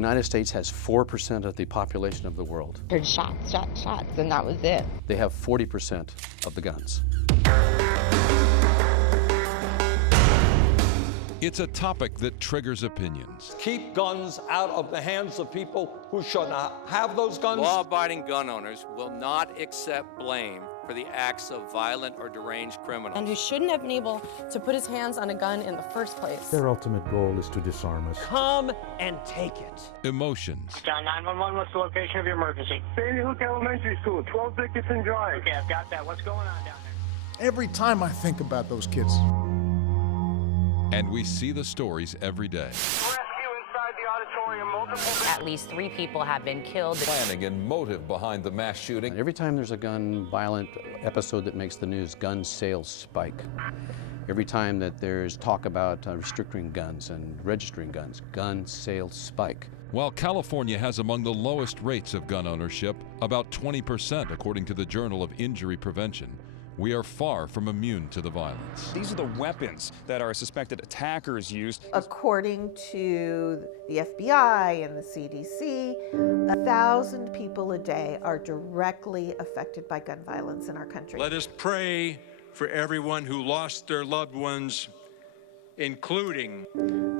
United States has 4% of the population of the world. Heard shots, and that was it. They have 40% of the guns. It's a topic that triggers opinions. Keep guns out of the hands of people who should not have those guns. Law-abiding gun owners will not accept blame for the acts of violent or deranged criminals. And who shouldn't have been able to put his hands on a gun in the first place. Their ultimate goal is to disarm us. Come and take it. Emotions. John 911, what's the location of your emergency? Sandy Hook Elementary School, 12 Dickinson Drive. Okay, I've got that. What's going on down there? Every time I think about those kids. And we see the stories every day. Rescue inside the auditorium, At least 3 people have been killed. Planning and motive behind the mass shooting. Every time there's a gun violent episode that makes the news, gun sales spike. Every time that there's talk about restricting guns and registering guns, gun sales spike. While California has among the lowest rates of gun ownership, about 20% according to the Journal of Injury Prevention, we are far from immune to the violence. These are the weapons that our suspected attackers used. According to the FBI and the CDC, 1,000 people a day are directly affected by gun violence in our country. Let us pray for everyone who lost their loved ones, including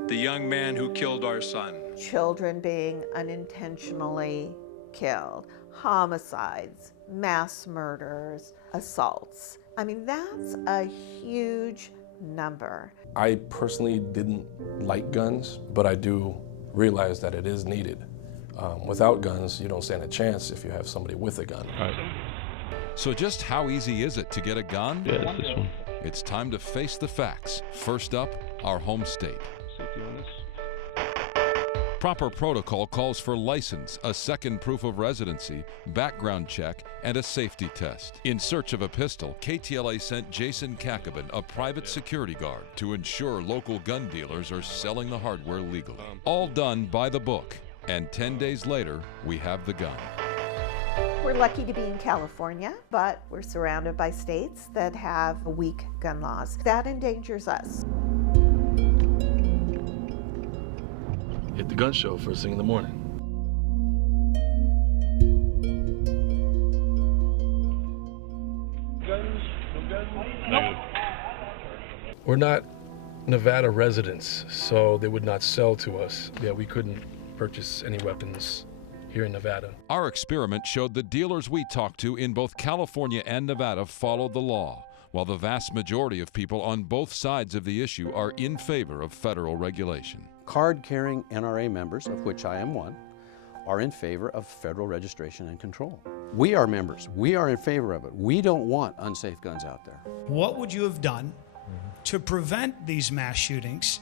the young man who killed our son. Children being unintentionally killed, homicides, mass murders, assaults. I mean, that's a huge number. I personally didn't like guns, but I do realize that it is needed. Without guns, you don't stand a chance if you have somebody with a gun. Right. So just how easy is it to get a gun? Yeah, it's this one. It's time to face the facts. First up, our home state. Safety on this. Proper protocol calls for license, a second proof of residency, background check, and a safety test. In search of a pistol, KTLA sent Jason Kakabin, a private security guard, to ensure local gun dealers are selling the hardware legally. All done by the book. And 10 days later, we have the gun. We're lucky to be in California, but we're surrounded by states that have weak gun laws. That endangers us. Hit the gun show first thing in the morning. Guns? No guns? Nope. We're not Nevada residents, so they would not sell to us. Yeah, we couldn't purchase any weapons here in Nevada. Our experiment showed the dealers we talked to in both California and Nevada followed the law, while the vast majority of people on both sides of the issue are in favor of federal regulation. Card-carrying NRA members, of which I am one, are in favor of federal registration and control. We are members. We are in favor of it. We don't want unsafe guns out there. What would you have done to prevent these mass shootings